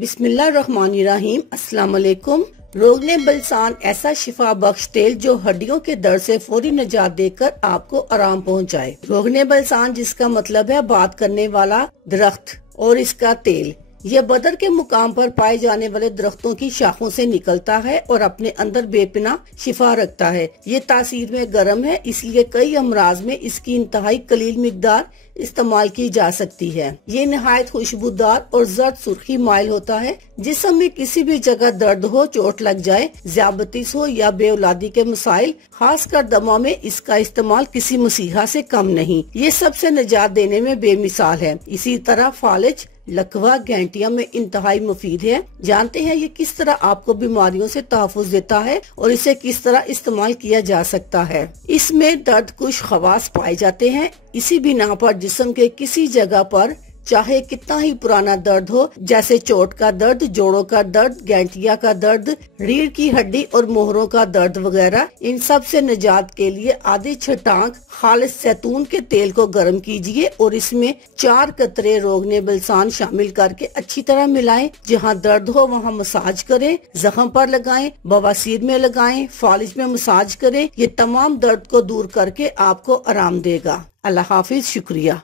बिस्मिल्लाहिर्रहमानिर्रहीम। अस्सलाम वालेकुम। रोगन बलसान ऐसा शिफा बख्श तेल जो हड्डियों के दर्द से फौरी निजात देकर आपको आराम पहुंचाए। रोगन बलसान जिसका मतलब है बात करने वाला दरख्त, और इसका तेल यह बदर के मुकाम पर पाए जाने वाले दरख्तों की शाखों से निकलता है और अपने अंदर बेपना शिफा रखता है। ये तासीर में गर्म है, इसलिए कई अमराज में इसकी इंतहाई कलील मिकदार इस्तेमाल की जा सकती है। ये नहायत खुशबूदार और जर्द सुर्खी माइल होता है। जिस्म में किसी भी जगह दर्द हो, चोट लग जाए, ज़ियाबतीस हो या बेऔलादी के मसाइल, खासकर दमा में इसका इस्तेमाल किसी मसीहा से कम नहीं। ये सबसे निजात देने में बेमिसाल है। इसी तरह फालिज, लकवा, गैंटिया में इंतहाई मुफीद है। जानते हैं ये किस तरह आपको बीमारियों से तहफ़्फ़ुज़ देता है और इसे किस तरह इस्तेमाल किया जा सकता है। इसमें दर्द कुश खवास पाए जाते हैं। इसी बिना पर जिस्म के किसी जगह पर चाहे कितना ही पुराना दर्द हो, जैसे चोट का दर्द, जोड़ों का दर्द, गैंटिया का दर्द, रीढ़ की हड्डी और मोहरों का दर्द वगैरह, इन सब से निजात के लिए आधी छटाक खालिस जैतून के तेल को गर्म कीजिए और इसमें 4 कतरे रोगन बलसान शामिल करके अच्छी तरह मिलाएं। जहां दर्द हो वहां मसाज करें, जख्म पर लगाएं, बवासीर में लगाएं, फालिज में मसाज करें। ये तमाम दर्द को दूर करके आपको आराम देगा। अल्लाह हाफिज, शुक्रिया।